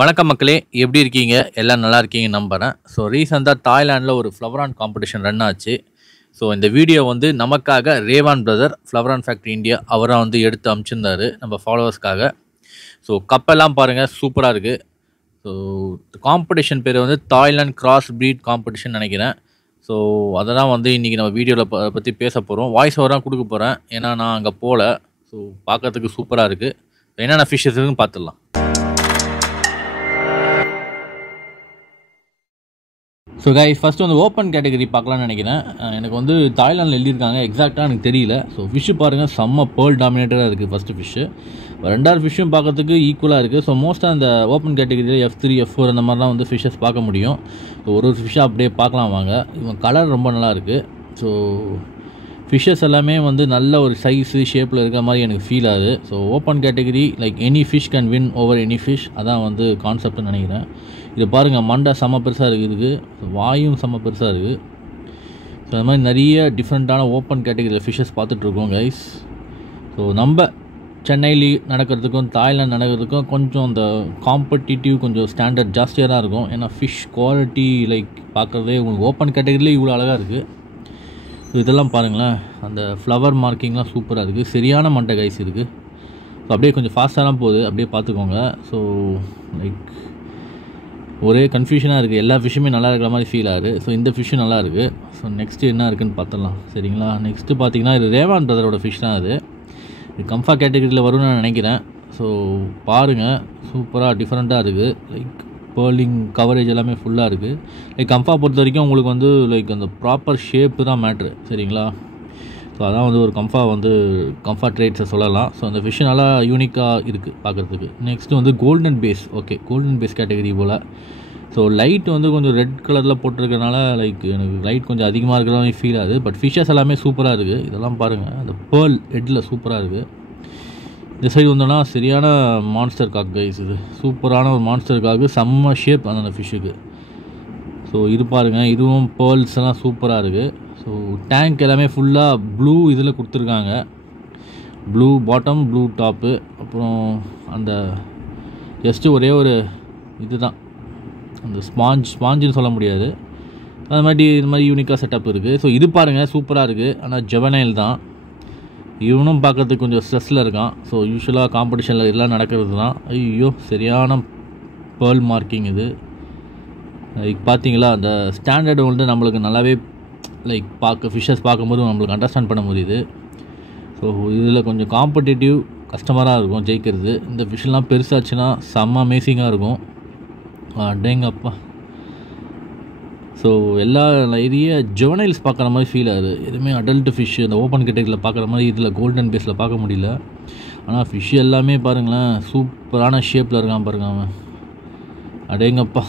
வணக்கம் மக்களே, எப்படி இருக்கீங்க? எல்லாம் நல்லா இருக்கீங்கன்னு நம்புறேன். ஸோ ரீசெண்டா தாய்லாந்தில ஒரு ஃப்ளவர் காம்படிஷன் ரன் ஆச்சு. ஸோ இந்த வீடியோ வந்து நமக்காக Rayban brother, flower factory India அவரா வந்து எடுத்து அனுப்பிச்சிருந்தாரு நம்ம ஃபாலோவர்ஸ்க்காக. ஸோ கப்பெல்லாம் பாருங்க சூப்பரா இருக்கு. ஸோ காம்படிஷன் பேர் வந்து தாய்லாந்து கிராஸ் பிரீட் காம்படிஷன் நினைக்கிறேன். ஸோ அதெல்லாம் வந்து இன்னைக்கு நம்ம வீடியோவில் பற்றி பேச போகிறோம். வாய்ஸ் ஓவராக கொடுக்க போகிறேன். ஏன்னா நான் அங்கே போகல. ஸோ பார்க்கறதுக்கு சூப்பராக இருக்குது. என்னென்ன ஃபிஷ்ஷஸ் இருக்குன்னு பார்த்துடலாம். ஸோ கைஸ் ஃபஸ்ட்டு வந்து ஓப்பன் கேட்டகரி பார்க்கலான்னு நினைக்கிறேன். எனக்கு வந்து தாய்லாந்தில் எழுதியிருக்காங்க, எக்ஸாக்டாக எனக்கு தெரியல. ஸோ ஃபிஷ்ஷு பாருங்கள், செம்ம பேர்ல் டாமினேட்டடாக இருக்குது ஃபஸ்ட்டு ஃபிஷ்ஷு. ரெண்டாவது ஃபிஷ்ஷும் பார்க்கறதுக்கு ஈக்குவலாக இருக்குது. ஸோ மோஸ்ட்டாக அந்த ஓப்பன் கேட்டகரியில் F3 F4 அந்த மாதிரிலாம் வந்து ஃபிஷ்ஷஸ் பார்க்க முடியும். ஸோ ஒரு ஃபிஷ்ஷாக அப்படியே பார்க்கலாம் வாங்க. இவங்க கலர் ரொம்ப நல்லா இருக்குது. ஸோ ஃபிஷ்ஷஸ் எல்லாமே வந்து நல்ல ஒரு சைஸு ஷேப்பில் இருக்கிற மாதிரி எனக்கு ஃபீல் ஆகுது. So open category like any fish can win over any fish, அதான் வந்து கான்செப்ட்னு நினைக்கிறேன். இது பாருங்கள், மண்டை செம்ம பெருசாக இருக்குது, வாயும் செம்ம பெருசாக இருக்குது. ஸோ அது மாதிரி நிறைய டிஃப்ரெண்ட்டான ஓப்பன் கேட்டகரியில் ஃபிஷ்ஷஸ் பார்த்துட்ருக்கோம் கைஸ். ஸோ நம்ம சென்னையில் நடக்கிறதுக்கும் தாய்லாந்து நடக்கிறதுக்கும் கொஞ்சம் அந்த காம்படிட்டிவ் கொஞ்சம் ஸ்டாண்டர்ட் ஜாஸ்தியாக தான் இருக்கும். ஏன்னா ஃபிஷ் குவாலிட்டி லைக் பார்க்குறதே உங்களுக்கு ஓப்பன் கேட்டகரியிலே இவ்வளோ அழகாக இருக்குது. ஸோ இதெல்லாம் பாருங்களேன், அந்த ஃப்ளவர் மார்க்கிங்லாம் சூப்பராக இருக்குது. சரியான மண்டை கைஸ் இருக்குது. ஸோ அப்படியே கொஞ்சம் ஃபாஸ்ட்டாலாம் போகுது, அப்படியே பார்த்துக்கோங்க. ஸோ லைக் ஒரே கன்ஃபியூஷனாக இருக்குது. எல்லா ஃபிஷ்ஷுமே நல்லா இருக்கிற மாதிரி ஃபீல் ஆகுது. ஸோ இந்த ஃபிஷ்ஷும் நல்லா இருக்குது. ஸோ நெக்ஸ்ட்டு என்ன இருக்குதுன்னு பார்த்துடலாம் சரிங்களா. நெக்ஸ்ட்டு பார்த்தீங்கன்னா இது ரேவான் பிரதரோட ஃபிஷ் தான். இது கம்ஃபா கேட்டகரியில் வரும்னு நான் நினைக்கிறேன். ஸோ பாருங்கள், சூப்பராக டிஃப்ரெண்ட்டாக இருக்குது. லைக் பேர்லிங் கவரேஜ் எல்லாமே ஃபுல்லாக இருக்குது. லைக் கம்ஃபா பொறுத்த வரைக்கும் உங்களுக்கு வந்து லைக் அந்த ப்ராப்பர் ஷேப்பு தான் மேட்ரு சரிங்களா. ஸோ அதான் வந்து ஒரு கம்ஃபா ட்ரேட்ஸை சொல்லலாம். ஸோ அந்த ஃபிஷ் நல்லா யூனிக்காக இருக்குது பார்க்குறதுக்கு. நெக்ஸ்ட்டு வந்து golden base. Okay, golden base category போல். ஸோ லைட் வந்து கொஞ்சம் ரெட் கலரில் போட்டிருக்கனால லைக் எனக்கு லைட் கொஞ்சம் அதிகமாக இருக்கிற மாதிரி ஃபீல் ஆகுது. பட் ஃபிஷ்ஷஸ் எல்லாமே சூப்பராக இருக்குது. இதெல்லாம் பாருங்கள், அந்த பேர்ல் ஹெட்டில் சூப்பராக இருக்குது. இந்த சைடு வந்தோன்னா சரியான மான்ஸ்டர் காக் கைஸ். இது சூப்பரான ஒரு மான்ஸ்டர் காக்கு, செம்ம ஷேப் அந்த ஃபிஷ்ஷுக்கு. ஸோ இது பாருங்கள், இதுவும் பேர்ல்ஸ் எல்லாம் சூப்பராக இருக்குது. ஸோ டேங்க் எல்லாமே ஃபுல்லாக ப்ளூ இதில் கொடுத்துருக்காங்க. Blue bottom, blue top. அப்புறம் அந்த ஜஸ்ட்டு ஒரே ஒரு இது தான், அந்த ஸ்பாஞ்சுன்னு சொல்ல முடியாது, அது மாதிரி இது மாதிரி யூனிக்காக செட்டப் இருக்குது. ஸோ இது பாருங்கள் சூப்பராக இருக்குது. ஆனால் ஜெவனைல் தான். இவனும் பார்க்கறதுக்கு கொஞ்சம் ஸ்ட்ரெஸ்ஸில் இருக்கான். ஸோ யூஸ்வலாக காம்படிஷனில் இதெல்லாம் நடக்கிறது தான். ஐயோ சரியான பேர்ல் மார்க்கிங் இது. லைக் பார்த்தீங்களா, அந்த ஸ்டாண்டர்டு வந்து நம்மளுக்கு நல்லாவே லைக் ஃபிஷ்ஷஸ் பார்க்கும்போது நம்மளுக்கு அண்டர்ஸ்டாண்ட் பண்ண முடியுது. ஸோ இதில் கொஞ்சம் காம்படிட்டிவ் கஸ்டமராக இருக்கும் ஜெயிக்கிறது. இந்த ஃபிஷ்ஷெல்லாம் பெருசாச்சுன்னா செம்ம அமேசிங்காக இருக்கும். அடேங்கப்பா. ஸோ எல்லா நிறைய ஜுவனைல்ஸ் பார்க்குற மாதிரி ஃபீல் ஆகுது. எதுவுமே அடல்ட் ஃபிஷ்ஷு அந்த ஓப்பன் கேட்டகரியில் பார்க்குற மாதிரி இதில் கோல்டன் பேஸில் பார்க்க முடியல. ஆனால் ஃபிஷ் எல்லாமே பாருங்களேன், சூப்பரான ஷேப்பில் இருக்கான் பாருங்க அவன். அடேங்கப்பா.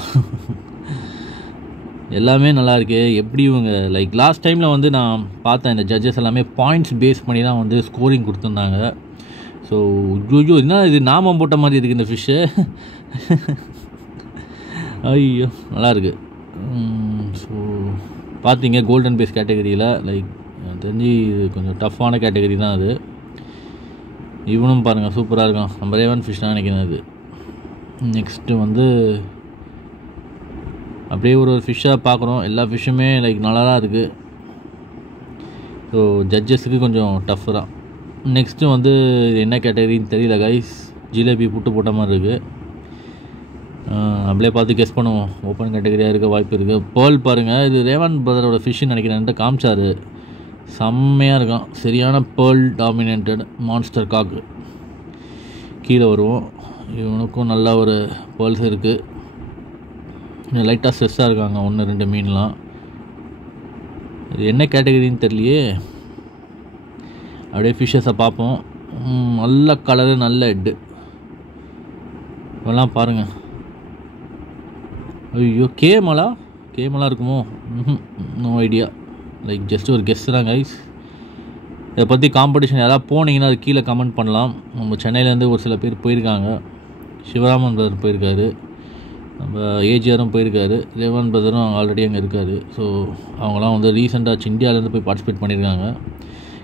எல்லாமே நல்லா இருக்கு. எப்படி இவங்க லைக் லாஸ்ட் டைமில் வந்து நான் பார்த்தேன், இந்த ஜட்ஜஸ் எல்லாமே பாயிண்ட்ஸ் பேஸ் பண்ணி தான் வந்து ஸ்கோரிங் கொடுத்துருந்தாங்க. ஸோ ஐயோ என்ன இது நாமம் போட்ட மாதிரி இருக்குது இந்த ஃபிஷ்ஷு. ஐயோ நல்லாயிருக்கு. ஸோ பார்த்தீங்க கோல்டன் பேஸ் கேட்டகரியில் லைக் தெரிஞ்சு இது கொஞ்சம் டஃப்பான கேட்டகரி தான் அது. இவனும் பாருங்கள் சூப்பராக இருக்கான். நம்ம ரேவன் ஃபிஷ் தான் நினைக்கிறேன் அது. நெக்ஸ்ட்டு வந்து அப்படியே ஒரு ஃபிஷ்ஷாக பார்க்குறோம். எல்லா ஃபிஷ்ஷுமே லைக் நல்லா தான் இருக்குது. ஸோ ஜட்ஜஸுக்கு கொஞ்சம் டஃப்பு தான். நெக்ஸ்ட்டு வந்து என்ன கேட்டகரின்னு தெரியல கைஸ். ஜிலேபி புட்டு போட்ட மாதிரி இருக்குது. அப்படியே பார்த்து கெஸ் பண்ணுவோம். ஓப்பன் கேட்டகரியாக இருக்க வாய்ப்பு இருக்குது. பேர்ல் பாருங்கள், இது ரேவான் பிரதரோட ஃபிஷ்ஷுன்னு நினைக்கிறேன். காமிச்சார், செம்மையாக இருக்கான். சரியான பேர்ல் டாமினேட்டட் மான்ஸ்டர் காக்கு. கீழே வருவோம். இவனுக்கும் நல்ல ஒரு பேர்ல்ஸ் இருக்குது. லைட்டாக ஸ்ட்ரெஸ்ஸாக இருக்காங்க 1-2 மீன்லாம். இது என்ன கேட்டகரின்னு தெரியலையே. அப்படியே ஃபிஷ்ஷஸை பார்ப்போம். நல்ல கலரு, நல்ல ஹெட்டு. இதெல்லாம் பாருங்கள். ஐயோ கேமலா இருக்குமோ? No idea. லைக் ஜஸ்ட் ஒரு கெஸ் தான் கைஸ். இதை பற்றி காம்படிஷன் யாராவது போனீங்கன்னா அது கீழே கமெண்ட் பண்ணலாம். நம்ம சென்னையிலேருந்து ஒரு சில பேர் போயிருக்காங்க. சிவராமன் பிரதர் போயிருக்காரு, நம்ம ஏஜிஆரும் போயிருக்காரு, ரேவான் பிரதரும் ஆல்ரெடி அங்கே இருக்கார். ஸோ அவங்களாம் வந்து ரீசெண்டாக இந்தியாவிலேருந்து போய் பார்ட்டிசிபேட் பண்ணியிருக்காங்க.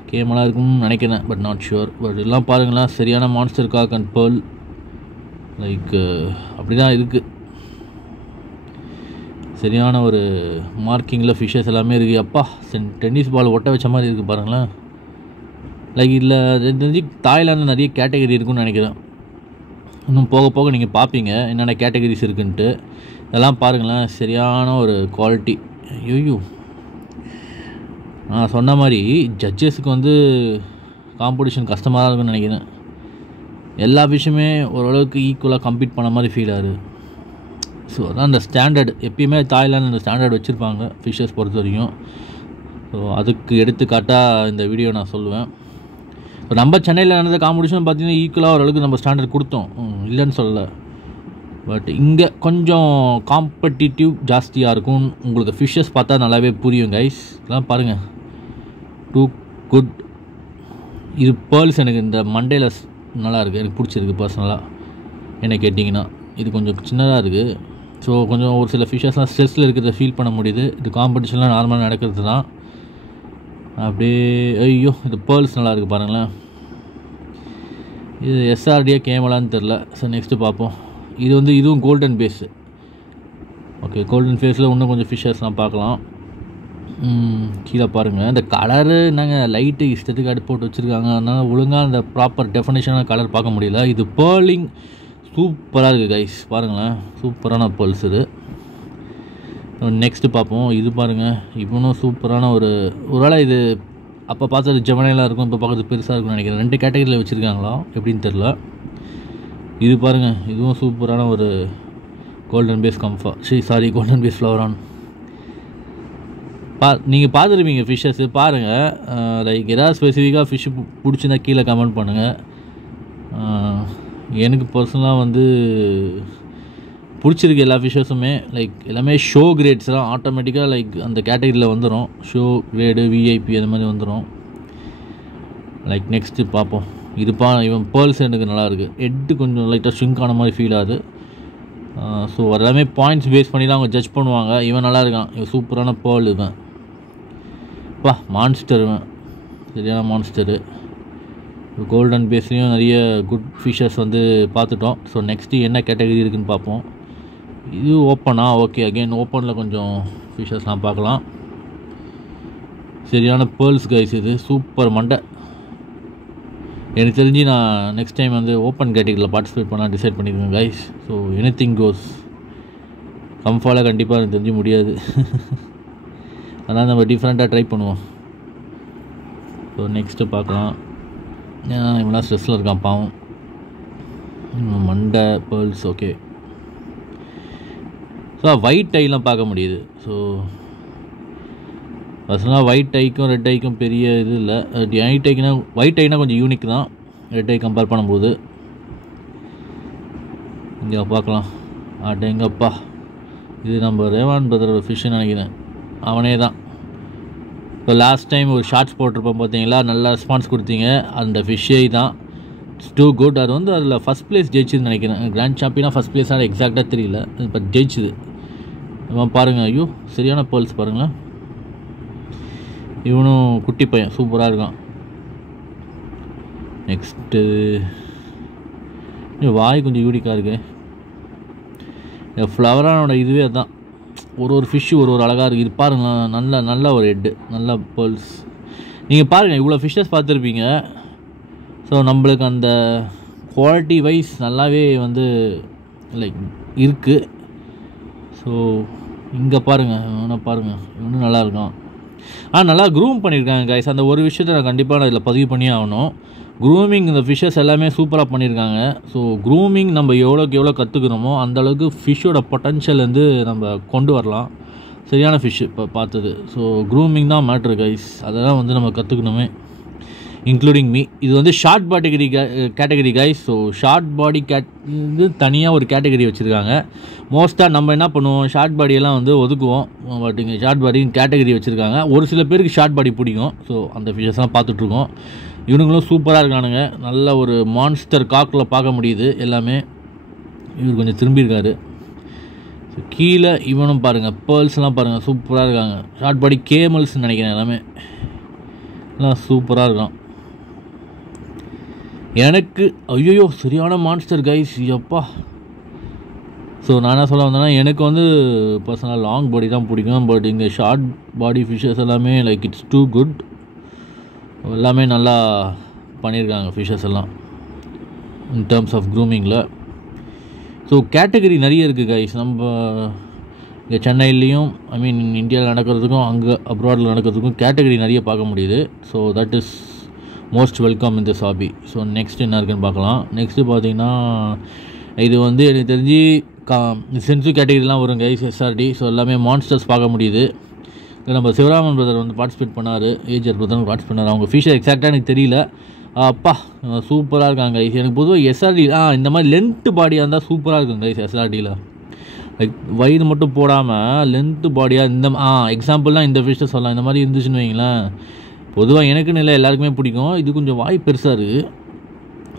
கேமலா இருக்கும்னு நினைக்கிறேன், பட் நாட் ஷுர். பட் எல்லாம் பாருங்களேன், சரியான monster cock and pearl. Like அப்படி தான் இருக்குது. சரியான ஒரு மார்க்கிங்கில் ஃபிஷ்ஷஸ் எல்லாமே இருக்குது. அப்பா டென்னிஸ் பால் ஒட்ட வச்ச மாதிரி இருக்குது பாருங்களேன். லைக் இதில் தெரிஞ்சு தாய்லாந்து நிறைய கேட்டகரி இருக்குன்னு நினைக்கிறேன். இன்னும் போக போக நீங்கள் பார்ப்பீங்க என்னென்ன கேட்டகரிஸ் இருக்குன்ட்டு. இதெல்லாம் பாருங்களேன், சரியான ஒரு குவாலிட்டி. ஐயோ, நான் சொன்ன மாதிரி ஜட்ஜஸுக்கு வந்து காம்படிஷன் கஷ்டமாக தான் இருக்குன்னு நினைக்கிறேன். எல்லா விஷயமே ஓரளவுக்கு ஈக்குவலாக கம்பீட் பண்ண மாதிரி ஃபீல் ஆகுது. ஸோ அதான் அந்த ஸ்டாண்டர்ட், எப்பயுமே தாய்லாந்து அந்த ஸ்டாண்டர்ட் வச்சுருப்பாங்க ஃபிஷ்ஷஸ் பொறுத்த வரைக்கும். ஸோ அதுக்கு எடுத்துக்காட்டாக இந்த வீடியோ நான் சொல்லுவேன். இப்போ நம்ம சென்னையில் நடந்த காம்படிஷன் பார்த்திங்கன்னா ஈக்குவலாக ஓரளவுக்கு நம்ம ஸ்டாண்டர்ட் கொடுத்தோம், இல்லைன்னு சொல்லலை. பட் இங்கே கொஞ்சம் காம்படிட்டிவ் ஜாஸ்தியாக இருக்கும். உங்களுக்கு ஃபிஷ்ஷஸ் பார்த்தா நல்லாவே புரியும் கைஸ். இதெல்லாம் பாருங்கள், டூ குட். இது பேர்ல்ஸ் எனக்கு இந்த மண்டேல நல்லா இருக்குது, எனக்கு பிடிச்சிருக்கு பர்சனலாக என்ன கேட்டிங்கன்னா. இது கொஞ்சம் சின்னதாக இருக்குது. ஸோ கொஞ்சம் ஒரு சில ஃபிஷ்ஷஸ்லாம் ஸ்ட்ரெஸ்ஸில் இருக்கிறத ஃபீல் பண்ண முடியுது. இது காம்படிஷன்லாம் நார்மலாக நடக்கிறது தான். அப்படியே ஐயோ, இது பேர்ல்ஸ் நல்லா இருக்குது பாருங்களேன். இது எஸ்ஆர்டியா கேமலான்னு தெரில. ஸோ நெக்ஸ்ட்டு பார்ப்போம். இது வந்து இதுவும் கோல்டன் பேஸு. ஓகே, கோல்டன் ஃபேஸில் இன்னும் கொஞ்சம் ஃபிஷ்ஷஸ்லாம் பார்க்கலாம். கீழே பாருங்கள், இந்த கலரு நாங்கள் லைட்டு இஷ்டத்துக்கு அடுப்பு போட்டு வச்சுருக்காங்க. அதனால் ஒழுங்காக அந்த ப்ராப்பர் டெஃபினேஷனாக கலர் பார்க்க முடியல. இது பேர்லிங் சூப்பராக இருக்குது கைஸ், பாருங்களேன், சூப்பரான பேர்ல்ஸ் இது. நெக்ஸ்ட்டு பார்ப்போம். இது பாருங்கள், இவனும் சூப்பரான ஒரு வேளை இது அப்போ பார்த்தது ஜெமனைலாம் இருக்கும், இப்போ பார்க்குறது பெருசாக இருக்கும்னு நினைக்கிறேன். 2 கேட்டகரியில் வச்சுருக்காங்களா எப்படின்னு தெரில. இது பாருங்கள், இதுவும் சூப்பரான ஒரு கோல்டன் பேஸ் கோல்டன் பேஸ் ஃப்ளவரான். நீங்கள் பார்த்துருப்பீங்க ஃபிஷ்ஷஸ்ஸு. பாருங்கள், லைக் ஏதாவது ஸ்பெசிஃபிக்காக ஃபிஷ்ஷு பிடிச்சிருந்தா கீழே கமெண்ட் பண்ணுங்கள். எனக்கு பர்சனலாக வந்து பிடிச்சிருக்கு எல்லா ஃபிஷ்ஷஸுமே. லைக் எல்லாமே ஷோ கிரேட்ஸ்லாம் ஆட்டோமேட்டிக்காக லைக் அந்த கேட்டகரியில் வந்துடும். ஷோ கிரேடு, விஐபி அந்த மாதிரி வந்துடும். லைக் நெக்ஸ்ட்டு பார்ப்போம். இவன் பேர்ல்ஸ் எனக்கு நல்லாயிருக்கு. ஹெட்டு கொஞ்சம் லைட்டாக ஷ்ரிங்க் ஆன மாதிரி ஃபீல் ஆகுது. ஸோ எல்லாமே பாயிண்ட்ஸ் பேஸ் பண்ணி தான் அவங்க ஜட்ஜ் பண்ணுவாங்க. இவன் நல்லா இருக்கான், இவன் சூப்பரான பேர்ல். இவன் மான்ஸ்டர், இவன் சரியான மான்ஸ்டரு. கோல்டன் பேஸ்லேயும் நிறைய குட் ஃபிஷ்ஷஸ் வந்து பார்த்துட்டோம். ஸோ நெக்ஸ்ட்டு என்ன கேட்டகரி இருக்குதுன்னு பார்ப்போம். இது ஓப்பனா? ஓகே, அகெயின் ஓப்பனில் கொஞ்சம் ஃபிஷ்ஷஸ்லாம் பார்க்கலாம். சரியான பேர்ல்ஸ் கைஸ், இது சூப்பர் மண்டை. எனக்கு தெரிஞ்சு நான் நெக்ஸ்ட் டைம் வந்து ஓப்பன் கேட்டகரியில் பார்ட்டிசிபேட் பண்ண டிசைட் பண்ணியிருக்கேன் கைஸ். ஸோ எனிதிங் கோஸ். கம்ஃபாலாக கண்டிப்பாக எனக்கு தெரிஞ்சு முடியாது. அதனால் நம்ம டிஃப்ரெண்ட்டாக ட்ரை பண்ணுவோம். ஸோ நெக்ஸ்ட்டு பார்க்கலாம். இவனா ஸ்ட்ரெஸ்ஸில் இருக்கான் பாவம். மண்டை பேர்ல்ஸ். ஓகே, ஸோ ஒயிட் ஐலாம் பார்க்க முடியுது. ஸோ பர்சனலாக ஒயிட் ஐக்கும் ரெட் ஐக்கும் பெரிய இது இல்லை. ஒயிட் ஐனா கொஞ்சம் யூனிக் தான் ரெட் ஐ கம்பேர் பண்ணும்போது. இங்கே பார்க்கலாம். எங்கப்பா, இது நம்ம ரேவான் பிரதரோட ஃபிஷ்ஷுன்னு நினைக்கிறேன். அவனே தான். இப்போ லாஸ்ட் டைம் ஒரு ஷார்ட்ஸ் போட்டிருப்போம் பார்த்தீங்களா, நல்லா ரெஸ்பான்ஸ் கொடுத்தீங்க. அந்த ஃபிஷ்ஷே தான். It's too good. அது வந்து அதில் ஃபஸ்ட் ப்ளேஸ் ஜெயிச்சுன்னு நினைக்கிறேன். கிராண்ட் சாம்பியனாக ஃபஸ்ட் ப்ளேஸாக எக்ஸாக்டாக தெரியல, பட் ஜெயிச்சுது. இவன் பாருங்கள், ஐயோ சரியான பேர்ல்ஸ் பாருங்களேன். இவனும் குட்டி பையன் சூப்பராக இருக்கான். நெக்ஸ்ட்டு வாய் கொஞ்சம் யூனிக்காக இருக்கு. ஃப்ளவரானோட இதுவே அதுதான். ஒரு ஃபிஷ்ஷு ஒரு அழகாக இருக்குது. இது பாருங்கள், நல்ல ஒரு ஹெட்டு, நல்ல பேர்ல்ஸ். நீங்கள் பாருங்கள், இவ்வளோ ஃபிஷ்ஷஸ் பார்த்துருப்பீங்க. ஸோ நம்மளுக்கு அந்த குவாலிட்டி வைஸ் நல்லாவே வந்து லைக் இருக்குது. ஸோ இங்கே பாருங்கள், இவனும் நல்லா இருக்கான். நல்லா க்ரூம் பண்ணியிருக்காங்க கைஸ். அந்த ஒரு விஷயத்தை நான் கண்டிப்பாக இதில் பதிவு பண்ணியே ஆகணும். க்ரூமிங், இந்த ஃபிஷ்ஷஸ் எல்லாமே சூப்பராக பண்ணியிருக்காங்க. ஸோ க்ரூமிங் நம்ம எவ்வளோ கற்றுக்கிறோமோ அந்தளவுக்கு ஃபிஷ்ஷோட பொட்டன்ஷியல் வந்து நம்ம கொண்டு வரலாம். சரியான ஃபிஷ்ஷு இப்போ பார்த்தது. ஸோ க்ரூமிங் தான் மேட்ரு கைஸ். அதெல்லாம் வந்து நம்ம கற்றுக்கணுமே, இன்க்ளூடிங் மீ. இது வந்து short category guys. So short பாடி இது தனியாக ஒரு கேட்டகரி வச்சுருக்காங்க. மோஸ்ட்டாக நம்ம என்ன பண்ணுவோம், ஷார்ட் பாடியெல்லாம் வந்து ஒதுக்குவோம். பட் இங்கே ஷார்ட் பாடின்னு கேட்டகரி வச்சுருக்காங்க. ஒரு சில பேருக்கு ஷார்ட் பாடி பிடிக்கும். ஸோ அந்த ஃபிஷ்ஷஸ்லாம் பார்த்துட்ருக்கோம். இவனுங்களும் சூப்பராக இருக்கானுங்க. நல்ல ஒரு மான்ஸ்டர் காக்கில் பார்க்க முடியுது எல்லாமே. இவர் கொஞ்சம் திரும்பியிருக்காரு. ஸோ கீழே இவனும் பாருங்கள், பேர்ல்ஸ்லாம் பாருங்கள், சூப்பராக இருக்காங்க. ஷார்ட் பாடி கேமல்ஸ்ன்னு நினைக்கிறேன். எல்லாமே எல்லாம் சூப்பராக இருக்கான். எனக்கு ஐயோ சரியான மான்ஸ்டர் கைஸ் எப்பா. ஸோ நான் என்ன சொல்ல வந்தேன்னா, எனக்கு வந்து பர்சனலாக லாங் பாடி தான் பிடிக்கும். பட் இங்கே ஷார்ட் பாடி ஃபிஷ்ஷஸ் எல்லாமே லைக் இட்ஸ் டூ குட். எல்லாமே நல்லா பண்ணியிருக்காங்க ஃபிஷ்ஷஸ் எல்லாம் இன் டேர்ம்ஸ் ஆஃப் க்ரூமிங்கில். ஸோ கேட்டகரி நிறைய இருக்குது கைஸ். நம்ம இங்கே சென்னையிலையும் ஐ மீன் இந்தியாவில் நடக்கிறதுக்கும் அங்கே அப்ராடில் நடக்கிறதுக்கும் கேட்டகரி நிறைய பார்க்க முடியுது. So that is most welcome in this hobby. So next என்ன இருக்குன்னு பார்க்கலாம். நெக்ஸ்ட்டு பார்த்தீங்கன்னா இது வந்து எனக்கு தெரிஞ்சு சென்சு கேட்டகரிலாம் வரும் கைஸ், எஸ்ஆர்டி. ஸோ எல்லாமே மான்ஸ்டர்ஸ் பார்க்க முடியுது. நம்ம சிவராமன் பிரதர் வந்து பார்ட்டிசிபேட் பண்ணார், ஏஜர் பிரதர் பார்ட்டிசிபேட் பண்ணார். அவங்க ஃபிஷர் எக்ஸாக்டாக எனக்கு தெரியல. அப்பா சூப்பராக இருக்காங்க கைஸ். எனக்கு பொதுவாக எஸ்ஆர்டி இந்த மாதிரி லென்த்து பாடியாக இருந்தால் சூப்பராக இருக்கும் கைஸ். எஸ்ஆர்டியில் லைக் வயிறு மட்டும் போடாமல் லென்த்து பாடியாக இந்த எக்ஸாம்பிள்லாம் இந்த ஃபிஷ்ஷை சொல்லலாம். இந்த மாதிரி இருந்துச்சுன்னு வைங்களேன். பொதுவாக எனக்குன்னு இல்லை, எல்லாருக்குமே பிடிக்கும். இது கொஞ்சம் வாய் பெருசாக இருக்குது.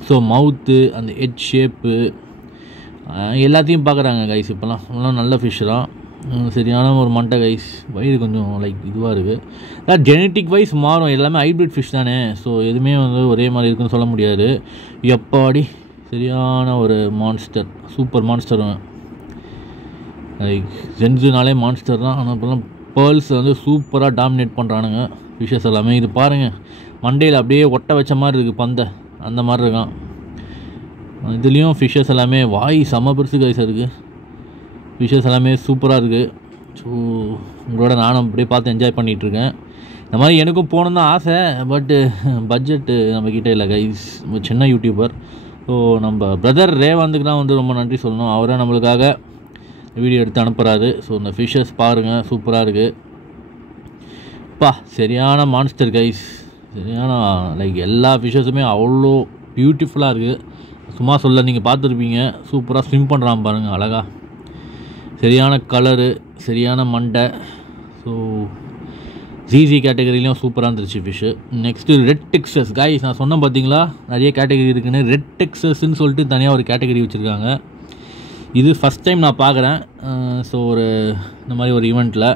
ஸோ மவுத்து அந்த ஹெட் ஷேப்பு எல்லாத்தையும் பார்க்குறாங்க கைஸ். இப்போலாம் அதெல்லாம் நல்ல ஃபிஷ் தான். சரியான ஒரு மண்டை கைஸ். வயிறு கொஞ்சம் லைக் இதுவாக இருக்குது. ஜெனட்டிக் வைஸ் மாறும், எல்லாமே ஹைப்ரிட் ஃபிஷ் தானே. ஸோ எதுவுமே வந்து ஒரே மாதிரி இருக்குன்னு சொல்ல முடியாது. எப்பாடி சரியான ஒரு மான்ஸ்டர், சூப்பர் மான்ஸ்டர். லைக் சென்ஸுனாலே மான்ஸ்டர் தான். ஆனால் இப்போலாம் பேர்ல்ஸ் வந்து சூப்பராக டாமினேட் பண்ணுறானுங்க ஃபிஷ்ஷஸ் எல்லாமே. இது பாருங்கள், மண்டையில் அப்படியே ஒட்ட வச்ச மாதிரி இருக்குது பந்தை, அந்த மாதிரி இருக்கான். இதுலேயும் ஃபிஷ்ஷஸ் எல்லாமே வாய் செம்ம பெருசு கைஸ் இருக்குது. ஃபிஷ்ஷஸ் எல்லாமே சூப்பராக இருக்குது. ஸோ உங்களோட நானும் அப்படியே பார்த்து என்ஜாய் பண்ணிகிட்ருக்கேன். இந்த மாதிரி எனக்கும் போகணுன்னு தான் ஆசை. பட்டு பட்ஜெட்டு நம்மக்கிட்ட இல்லை கைஸ். சின்ன யூடியூபர். ஸோ நம்ம பிரதர் ரேவந்துக்கு தான் வந்து ரொம்ப நன்றி சொல்லணும். அவரே நம்மளுக்காக வீடியோ எடுத்து அனுப்புகிறாரு. ஸோ இந்த ஃபிஷ்ஷஸ் பாருங்கள், சூப்பராக இருக்குது. பா சரியான மான்ஸ்டர் கைஸ். சரியான லைக் எல்லா ஃபிஷ்ஷஸுமே அவ்வளோ பியூட்டிஃபுல்லாக இருக்குது. சும்மா சொல்ல, நீங்கள் பார்த்துருப்பீங்க. சூப்பராக ஸ்விம் பண்ணுறான் பாருங்கள் அழகா. சரியான கலரு, சரியான மண்டை. ஸோ ஜிசி கேட்டகரிலையும் சூப்பராக இருந்துருச்சு fish. Next red Texas guys. நான் சொன்னேன் பார்த்தீங்களா நிறைய கேட்டகரி இருக்குன்னு. ரெட் டெக்ஸஸ்ன்னு சொல்லிட்டு தனியாக ஒரு கேட்டகரி வச்சுருக்காங்க. இது ஃபஸ்ட் டைம் நான் பார்க்குறேன். ஸோ இந்த மாதிரி ஒரு ஈவெண்ட்டில்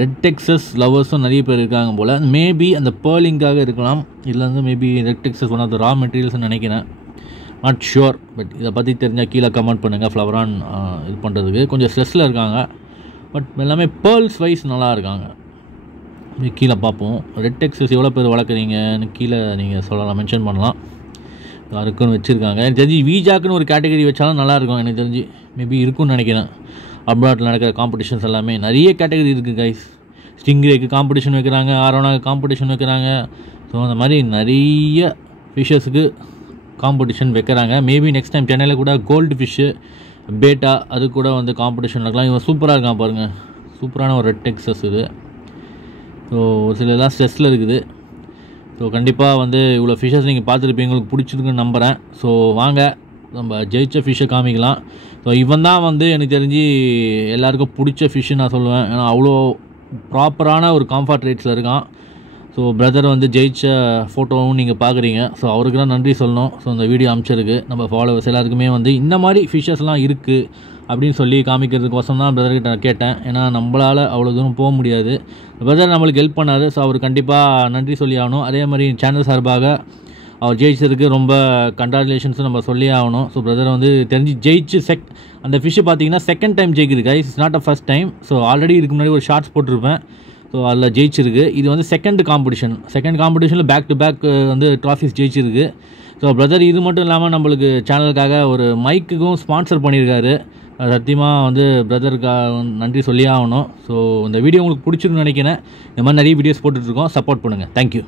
ரெட் டெக்ஸஸ் லவர்ஸும் நிறைய பேர் இருக்காங்க போல். மேபி அந்த பேர்லிங்காக இருக்கலாம். இதில் வந்து maybe red Texas one of the raw மெட்டீரியல்ஸ்னு நினைக்கிறேன். Not sure. பட் இதை பற்றி தெரிஞ்சால் கீழே கமெண்ட் பண்ணுங்கள். ஃப்ளவரான் இது பண்ணுறதுக்கு கொஞ்சம் ஸ்ட்ரெஸ்ஸில் இருக்காங்க. பட் எல்லாமே பேர்ல்ஸ் வைஸ் நல்லா இருக்காங்க. கீழே பார்ப்போம். ரெட் டெக்ஸஸ் எவ்வளோ பேர் வளர்க்குறீங்கன்னு கீழே நீங்கள் சொல்லலாம், மென்ஷன் பண்ணலாம். யாருக்குன்னு வச்சுருக்காங்க. எனக்கு தெரிஞ்சு வீஜாக்குன்னு ஒரு கேட்டகரி வச்சாலும் நல்லாயிருக்கும். எனக்கு தெரிஞ்சு மேபி இருக்குன்னு நினைக்கிறேன். அப்ராட்டில் நடக்கிற காம்படிஷன்ஸ் எல்லாமே நிறைய கேட்டகரி இருக்குது கைஸ். ஸ்டிங்ரேக்கு காம்படிஷன் வைக்கிறாங்க, ஆரோனாக்கு காம்படிஷன் வைக்கிறாங்க. ஸோ அந்த மாதிரி நிறைய ஃபிஷ்ஷஸுக்கு காம்படிஷன் வைக்கிறாங்க. மேபி நெக்ஸ்ட் டைம் சென்னையில் கூட கோல்டு ஃபிஷ்ஷு பேட்டா அது கூட வந்து காம்படிஷன் நடக்கலாம். இவன் சூப்பராக இருக்கான் பாருங்கள். சூப்பரான ஒரு ரெட் டெக்ஸஸ் இது. ஸோ ஒரு சிலலாம் ஸ்ட்ரெஸ்ஸில் இருக்குது. ஸோ கண்டிப்பாக வந்து இவ்வளோ ஃபிஷ்ஷஸ் நீங்கள் பார்த்துருப்பீங்க, உங்களுக்கு பிடிச்சிருக்குன்னு நம்புகிறேன். ஸோ வாங்க நம்ம ஜெயிச்ச ஃபிஷ்ஷை காமிக்கலாம். ஸோ இவன் தான் வந்து எனக்கு தெரிஞ்சு எல்லாேருக்கும் பிடிச்ச ஃபிஷ்ஷு நான் சொல்லுவேன். ஏன்னா அவ்வளோ ப்ராப்பரான ஒரு காம்ஃபர்ட் ரேட்ஸில் இருக்கான். ஸோ பிரதர் வந்து ஜெயிச்ச ஃபோட்டோவும் நீங்கள் பார்க்குறீங்க. ஸோ அவருக்கு தான் நன்றி சொல்லணும். ஸோ இந்த வீடியோ அனுப்பிச்சிருக்கு. நம்ம ஃபாலோவர்ஸ் எல்லாருக்குமே வந்து இந்த மாதிரி ஃபிஷ்ஷஸ்லாம் இருக்குது அப்படின்னு சொல்லி காமிக்கிறதுக்கோசம் தான் பிரதர்கிட்ட நான் கேட்டேன். ஏன்னா நம்மளால் அவ்வளோ தூரம் போக முடியாது. பிரதர் நம்மளுக்கு ஹெல்ப் பண்ணார். ஸோ அவர் கண்டிப்பாக நன்றி சொல்லி ஆகணும். அதே மாதிரி சேனல் சார்பாக அவர் ஜெயிச்சதுக்கு ரொம்ப கங்க்ராச்சுலேஷன்ஸும் நம்ம சொல்லி ஆகணும். ஸோ பிரதர் வந்து தெரிஞ்சு ஜெயிச்சு அந்த ஃபிஷ்ஷு பார்த்தீங்கன்னா செகண்ட் டைம் ஜெயிக்குது guys. It's not a first time. So already இதுக்கு முன்னாடி ஒரு ஷார்ட்ஸ் போட்டிருப்பேன். ஸோ அதில் ஜெயிச்சிருக்கு. இது வந்து செகண்ட் காம்படிஷனில் பேக் டு பேக் வந்து ட்ராஃபிஸ் ஜெயிச்சிருக்கு. ஸோ பிரதர் இது மட்டும் இல்லாமல் நம்மளுக்கு சேனலுக்காக ஒரு மைக்குக்கும் ஸ்பான்சர் பண்ணியிருக்காரு. சத்தியமாக வந்து பிரதருக்காக நன்றி சொல்லி ஆகணும். ஸோ இந்த வீடியோ உங்களுக்கு பிடிச்சிருக்குன்னு நினைக்கிறேன். இந்த மாதிரி நிறைய வீடியோஸ் போட்டுட்ருக்கோம். சப்போர்ட் பண்ணுங்கள். தேங்க்யூ.